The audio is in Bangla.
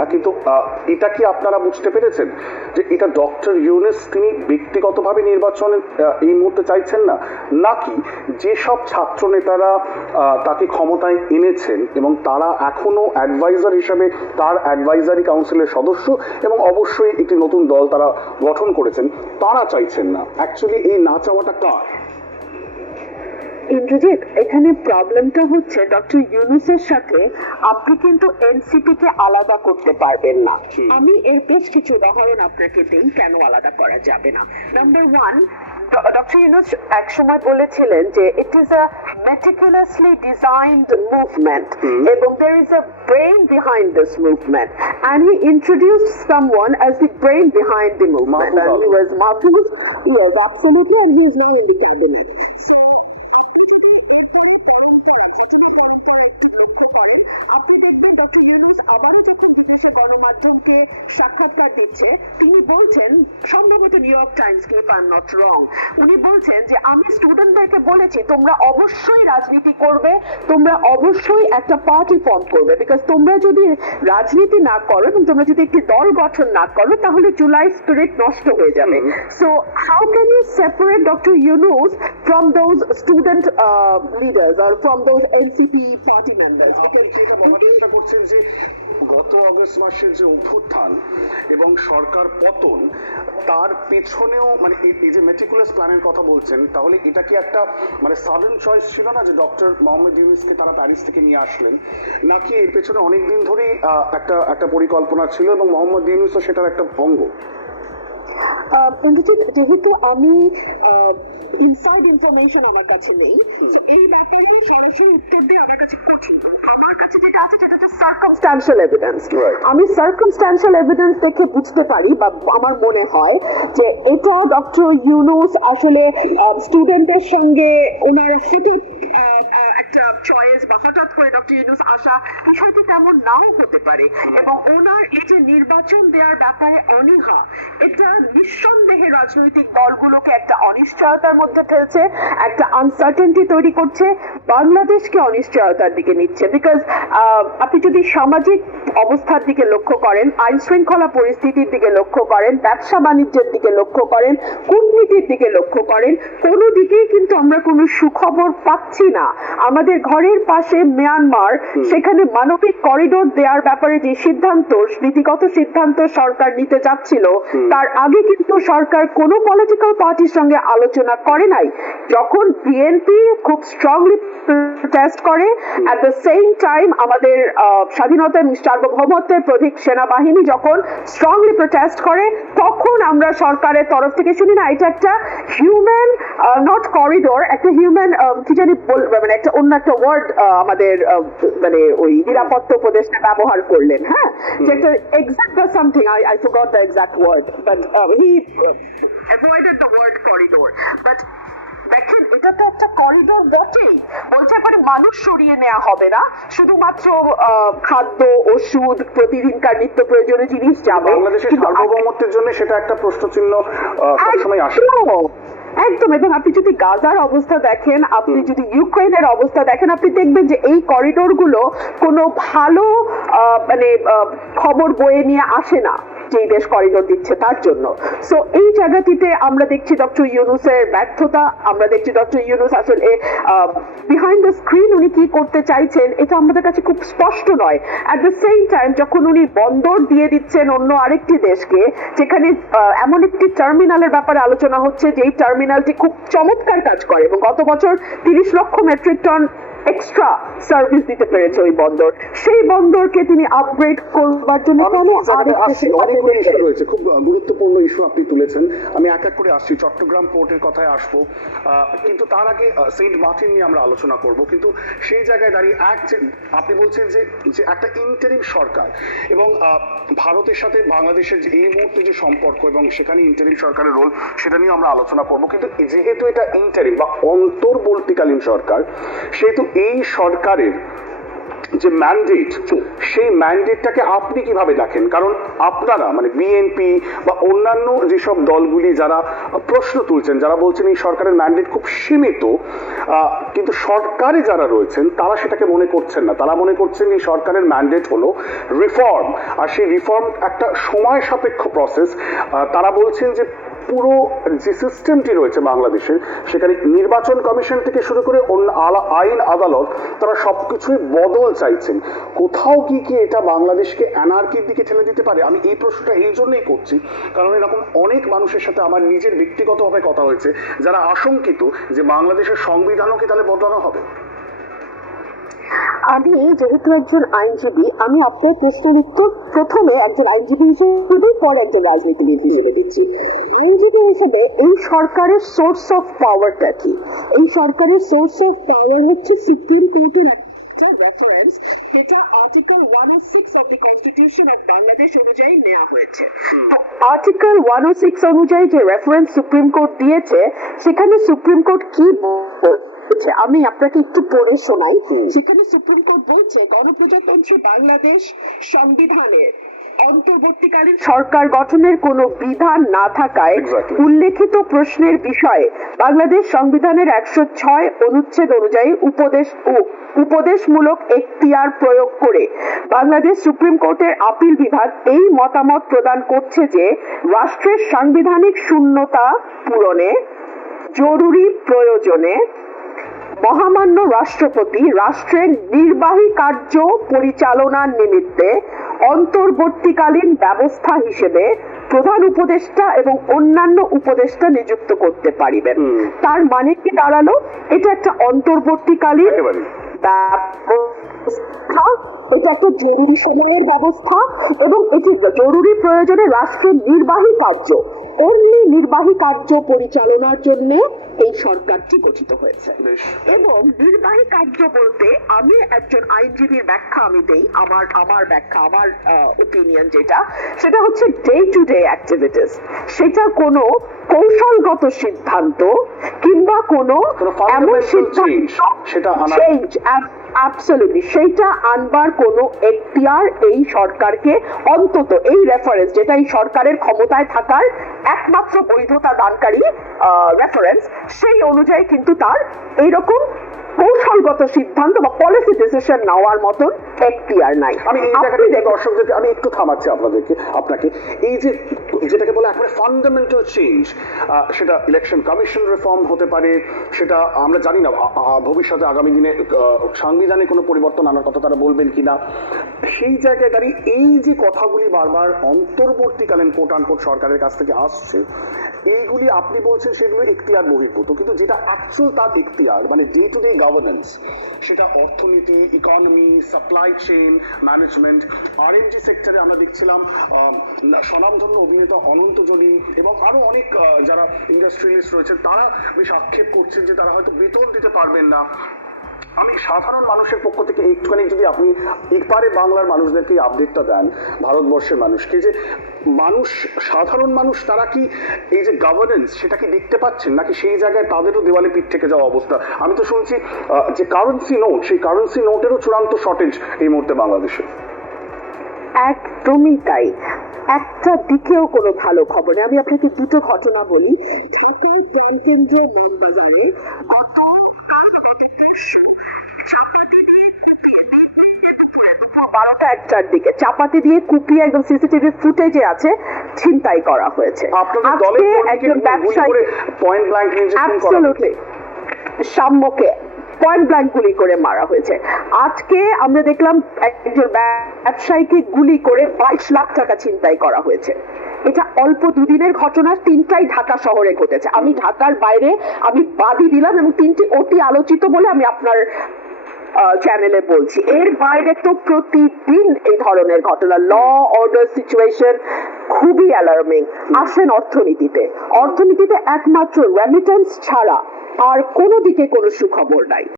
না, কিন্তু এটা কি আপনারা বুঝতে পেরেছেন যে এটা ডক্টর ইউনেস তিনি ব্যক্তিগতভাবে নির্বাচনে এই মুহূর্তে চাইছেন না? নাকি যেসব ছাত্র নেতারা তাকে ক্ষমতায় এনেছেন এবং তারা এখনও অ্যাডভাইজার হিসাবে তার অ্যাডভাইজারি কাউন্সিলের সদস্য এবং অবশ্যই একটি নতুন দল তারা গঠন করেছেন, তারা চাইছেন না? অ্যাকচুয়ালি এই না চাওয়াটা কার? ইন্দ্রজিৎ এখানে প্রবলেমটা হচ্ছে ডক্টর ইউনুসের সাথে আপনি কিন্তু এনসিপি কে আলাদা করতে পারবেন না আমি এর বেশ কিছু উদাহরণ আপনাকে দেই কেন আলাদা করা যাবে না নাম্বার ওয়ান ডক্টর ইউনুস এক বলেছিলেন যে it is a meticulously designed movement এবং there is a brain behind this movement and he introduced someone as the brain behind the movement Mahfouz and he Alam. was Mahfouz yes absolutely and he is now in দেখবেন ডক্টর ইউনুস আবারও যখন বিদেশে গণমাধ্যমকে সাক্ষাৎকার দিচ্ছে তিনি বলছেন সম্ভবত নিউ ইয়র্ক টাইমস কে আই নট রং। উনি বলছেন যে আমি স্টুডেন্টদেরকে বলেছি তোমরা অবশ্যই রাজনীতি করবে তোমরা অবশ্যই একটা পার্টি ফর্ম করবে বিকজ তোমরা যদি রাজনীতি না করো এবং তোমরা যদি একটি দল গঠন না করো তাহলে জুলাই স্পিরিট নষ্ট হয়ে যাবে। So how can you separate doctor Yunus from those student uh, leaders or from those NCP party members. আপনি কি এটা বলার চেষ্টা করছেন যে গত অগস্ট মাসের যে অভ্যুত্থান এবং সরকার পতন তার পেছনেও মানে এই- যে মেটিকুলাস প্ল্যানের কথা বলছেন তাহলে এটা কি একটা মানে সাডেন চয়েস ছিল না যে ডক্টর মোহাম্মদ ইউনুসকে তারা প্যারিস থেকে নিয়ে আসলেন নাকি এর পেছনে অনেক দিন ধরেই একটা একটা পরিকল্পনা ছিল এবং মোহাম্মদ ইউনুসও সেটার একটা Uh, ইন্দ্রজিৎ যেহেতু আমি ইনসাইড ইনফরমেশন আমার কাছে নেই এই ব্যাপারে সরাসরি উত্তর দিয়ে আমার কাছে কঠিন আমার কাছে যেটা আছে সেটা হচ্ছে সার্কামস্ট্যান্সিয়াল এভিডেন্স আমি সার্কামস্ট্যান্সিয়াল এভিডেন্স দেখে বুঝতে পারি বা আমার মনে হয় যে এটা ডক্টর ইউনুস আসলে স্টুডেন্টের সঙ্গে ওনার হঠাৎ একটা চয়েস বা হঠাৎ করে ডক্টর ইউনুস আসা বিষয়টি তেমন নাও হতে পারে। এবং ওনার এই যে নির্বাচন দেওয়ার ব্যাপারে অনীহা, এটা নিঃসন্দেহে রাজনৈতিক দলগুলোকে একটা অনিশ্চয়তার মধ্যে ফেলছে, একটা আনসার্টেনটি তৈরি করছে, বাংলাদেশকে অনিশ্চয়তার দিকে নিচ্ছে। বিকজ আপনি যদি সামাজিক অবস্থার দিকে লক্ষ্য করেন আইন শৃঙ্খলা পরিস্থিতির দিকে লক্ষ্য করেন, ব্যবসা বাণিজ্যের দিকে লক্ষ্য করেন, কূটনীতির দিকে লক্ষ্য করেন, কোনো দিকেই কিন্তু আমরা কোনো সুখবর পাচ্ছি না। আমাদের ঘরের পাশে মিয়ানমার সেখানে মানবিক করিডোর দেওয়ার ব্যাপারে যে সিদ্ধান্ত নীতিগত সিদ্ধান্ত সরকার নিতে চাচ্ছিল তার আগে কিন্তু সরকার কোনো পলিটিক্যাল পার্টির সঙ্গে আলোচনা করে নাই। যখন বিএনপি খুব স্ট্রংলি প্রোটেস্ট করে অ্যাট দ্য সেম টাইম আমাদের স্বাধীনতা এবং সার্বভৌমত্বের প্রতীক সেনাবাহিনী যখন স্ট্রংলি প্রোটেস্ট করে তখন আমরা সরকারের তরফ থেকে শুনি না এটা একটা হিউম্যান নট করিডোর একটা হিউম্যান কি জানি মানে একটা অন্য একটা ওয়ার্ড আমাদের মানে ওই নিরাপত্তা ব্যবহার করলেন হ্যাঁ? যে একটা exact something I I forgot the exact word but he avoided the word corridor but দেখেন এটা তো একটা করিডোর বটেই। বলছে করে মানুষ সরিয়ে নেওয়া হবে না। শুধুমাত্র আহ, খাদ্য ওষুধ প্রতিদিনকার নিত্য প্রয়োজনীয় জিনিস যাবে। বাংলাদেশের সার্বভৌমত্বের জন্য সেটা একটা প্রশ্নচিহ্ন আহ, সবসময় আসে। একদম, এবং আপনি যদি গাজার অবস্থা দেখেন আপনি যদি ইউক্রেনের অবস্থা দেখেন আপনি দেখবেন যে এই করিডোরগুলো কোনো ভালো মানে খবর বয়ে নিয়ে আসে না। যেই দেশ করিডোর দিচ্ছে তার জন্য। সো এই জায়গাটিতে আমরা দেখছি ডক্টর ইউনুসের ব্যর্থতা। আমরা দেখছি ডক্টর ইউনুস আসলে বিহাইন্ড দ্য স্ক্রিন উনি কি করতে চাইছেন, এটা আমাদের কাছে খুব স্পষ্ট নয়। অ্যাট দ্য সেম টাইম যখন উনি বন্দর দিয়ে দিচ্ছেন অন্য আরেকটি দেশকে, যেখানে এমন একটি টার্মিনালের ব্যাপারে আলোচনা হচ্ছে যে এই টার্মিনালটি খুব চমৎকার কাজ করে। এবং গত বছর তিরিশ লক্ষ মেট্রিক টন এক্সট্রা সার্ভিস দিতে পেরেছে ওই বন্দর। সেই বন্দরকে তিনি আপগ্রেড করবার জন্য কেন অনেকগুলো ইস্যু রয়েছে খুব গুরুত্বপূর্ণ ইস্যু আপনি তুলেছেন। আমি এক এক করে আসছি চট্টগ্রাম পোর্টের কথায় আসব। কিন্তু তার আগে সেন্ট মার্টিন নিয়ে আমরা আলোচনা করব। কিন্তু সেই জায়গায় দাঁড়িয়ে এক যে আপনি বলছেন যে যে একটা ইন্টারিম সরকার এবং আহ, ভারতের সাথে বাংলাদেশের এই মুহূর্তে যে সম্পর্ক এবং সেখানে ইন্টারিম সরকারের রোল সেটা নিয়ে আমরা আলোচনা করব। কিন্তু যেহেতু এটা ইন্টারিম বা অন্তর্বর্তীকালীন সরকার সেহেতু এই সরকারের যে ম্যান্ডেট সেই ম্যান্ডেটটাকে আপনি কীভাবে দেখেন? কারণ আপনারা মানে বিএনপি বা অন্যান্য যেসব দলগুলি যারা প্রশ্ন তুলছেন, যারা বলছেন এই সরকারের ম্যান্ডেট খুব সীমিত কিন্তু সরকারে যারা রয়েছেন, তারা সেটাকে মনে করছেন না। তারা মনে করছেন এই সরকারের ম্যান্ডেট হলো রিফর্ম আর সেই রিফর্ম একটা সময় সাপেক্ষ প্রসেস তারা বলছেন যে পুরো যে সিস্টেমটি রয়েছে বাংলাদেশের সেখানে নির্বাচন কমিশন থেকে শুরু করে অন্য আইন আদালত, তারা সবকিছুই বদল চাইছেন। কোথাও কি কি এটা বাংলাদেশকে অ্যানার্কির দিকে ঠেলে দিতে পারে? আমি এই প্রশ্নটা এই জন্যই করছি, কারণ এরকম অনেক মানুষের সাথে আমার নিজের ব্যক্তিগতভাবে কথা হয়েছে, যারা আশঙ্কিত যে বাংলাদেশের সংবিধানও কি তাহলে বদলানো হবে? আমি যেহেতু একজন আইনজীবী, আমি আপনার প্রশ্নের উত্তর প্রথমে একজন আইনজীবী হিসেবে পরে একজন রাজনীতিবিদ হিসেবে দিচ্ছি। আইনজীবী হিসেবে এই সরকারের সোর্স অফ পাওয়ারটা কি? এই সরকারের সোর্স অফ পাওয়ার হচ্ছে সুপ্রিম কোর্টের রেফারেন্স যেটা article one o six of the constitution of Bangladesh অনুযায়ী নেওয়া হয়েছে। আর্টিকেল ওয়ান ও সিক্স অনুযায়ী যে রেফারেন্স সুপ্রিম কোর্ট দিয়েছে, সেখানে সুপ্রিম কোর্ট কি বলছে আমি আপনাকে একটু পড়ে শোনাই। সেখানে সুপ্রিম কোর্ট বলছে গণপ্রজাতন্ত্রী বাংলাদেশ সংবিধানের অন্তর্বর্তীকালীন সরকার গঠনের কোনো বিধান না থাকায় উল্লেখিত প্রশ্নের বিষয়ে বাংলাদেশ সংবিধানের একশো ছয় অনুচ্ছেদ অনুযায়ী উপদেশ ও উপদেশমূলক এখতিয়ার প্রয়োগ করে বাংলাদেশ সুপ্রিম কোর্টের আপিল বিভাগ এই মতামত প্রদান করছে যে রাষ্ট্রের সাংবিধানিক শূন্যতা পূরণে জরুরি প্রয়োজনে মহামান্য রাষ্ট্রপতি রাষ্ট্রের নির্বাহী কার্য পরিচালনার নিমিত্তে অন্তর্বর্তীকালীন ব্যবস্থা হিসেবে প্রধান উপদেষ্টা এবং অন্যান্য উপদেষ্টা নিযুক্ত করতে পারিবেন। তার মানে কি দাঁড়াল? এটা একটা অন্তর্বর্তীকালীন ব্যবস্থা। এটা একটা জরুরি সময়ের ব্যবস্থা এবং এটি জরুরি প্রয়োজনে রাষ্ট্রের নির্বাহী কার্য। অন্যি নির্বাহী কার্য পরিচালনার জন্য এই সরকারটি গঠিত হয়েছে। এবং নির্বাহী কার্য বলতে আমি একজন আইনজীবীর ব্যাখ্যা আমি দেই আমার আমার ব্যাখ্যা আমার ওপিনিয়ন যেটা সেটা হচ্ছে ডে টু ডে অ্যাক্টিভিটিস সেটা কোনো কৌশলগত সিদ্ধান্ত কিংবা কোনো এমন সিদ্ধান্ত সেটা অ্যাবসলিউটলি সেইটা আনবার কোনো এক্তিয়ার এই সরকারকে, অন্তত এই রেফারেন্স যেটা এই সরকারের ক্ষমতায় থাকার একমাত্র বৈধতা দানকারী রেফারেন্স সেই অনুযায়ী কিন্তু তার এইরকম কৌশলগত সিদ্ধান্ত বা পলিসি ডিসিশন নেওয়ার মতন এখতিয়ার নাই। আমি এই জায়গাটা আমি একটু থামাচ্ছি আপনাদেরকে আপনাকে। এই যে যেটাকে বলে একেবারে ফান্ডামেন্টাল চেঞ্জ সেটা ইলেকশন কমিশন রিফর্ম হতে পারে সেটা আমরা জানি না ভবিষ্যতে আগামী দিনে সাংবিধানে কোনো পরিবর্তন আনার কথা তারা বলবেন কিনা। সেই জায়গায় দাঁড়িয়ে এই যে কথাগুলি বারবার অন্তর্বর্তীকালীন কোট আনকোট সরকারের কাছ থেকে আসছে এইগুলি আপনি বলছেন সেগুলো এখতিয়ার বহির্ভূত। কিন্তু যেটা অ্যাকচুয়াল তার এখতিয়ার মানে ডে টু ডে গভর্নেন্স সেটা অর্থনীতি ইকোনমি সাপ্লাই চেন ম্যানেজমেন্ট আর জি সেক্টরে আমরা দেখছিলাম স্বনামধন্য অভিনেতা অনন্ত জলি এবং আরও অনেক যারা ইন্ডাস্ট্রিয়ালিস্ট রয়েছে তারা বেশ আক্ষেপ করছেন যে তারা হয়তো বেতন দিতে পারবেন না। আমি সাধারণ মানুষের পক্ষ থেকে একটুখানি যদি আপনি এপারে বাংলার মানুষদেরকে আপডেটটা দেন, ভারতবর্ষের মানুষকে, যে মানুষ, সাধারণ মানুষ তারা কি এই যে গভর্নেন্স সেটা কি দেখতে পাচ্ছেন? নাকি সেই জায়গায় তাদেরও দেওয়ালে পিঠ থেকে যাওয়া অবস্থা? আমি তো শুনছি যে কারেন্সি নোট সেই কারেন্সি নোটেরও চূড়ান্ত শর্টেজ এই মুহূর্তে বাংলাদেশে। একদমই তাই। একটা দিকেও কোনো ভালো খবর নেই। আমি আপনাকে দুটো ঘটনা বলি। ঢাকার প্রাণকেন্দ্র মানবাজারে একটার দিকে চাপাতি দিয়ে কুপিয়ে একদম সিসিটিভি ফুটেজে আছে ছিনতাই করা হয়েছে। আজকে একজন ব্যবসায়ী পয়েন্ট ব্ল্যাঙ্ক অ্যাবসলিউটলি সাম্যকে পয়েন্ট ব্ল্যাঙ্ক গুলি করে মারা হয়েছে। আজকে আমরা দেখলাম একজন ব্যবসায়ীকে গুলি করে বাইশ লাখ টাকা ছিনতাই করা হয়েছে। এটা অল্প দুদিনের ঘটনা তিনটাই ঢাকা শহরে ঘটেছে। আমি ঢাকার বাইরে আমি বাদই দিলাম এবং তিনটি অতি আলোচিত বলে আমি আপনার চ্যানেলে বলছি। এর বাইরে তো প্রতিদিন এই ধরনের ঘটনা ল অর্ডার সিচুয়েশন খুবই অ্যালার্মিং আসেন অর্থনীতিতে। অর্থনীতিতে একমাত্র রেমিটেন্স ছাড়া আর কোনো দিকে কোনো সুখবর নাই।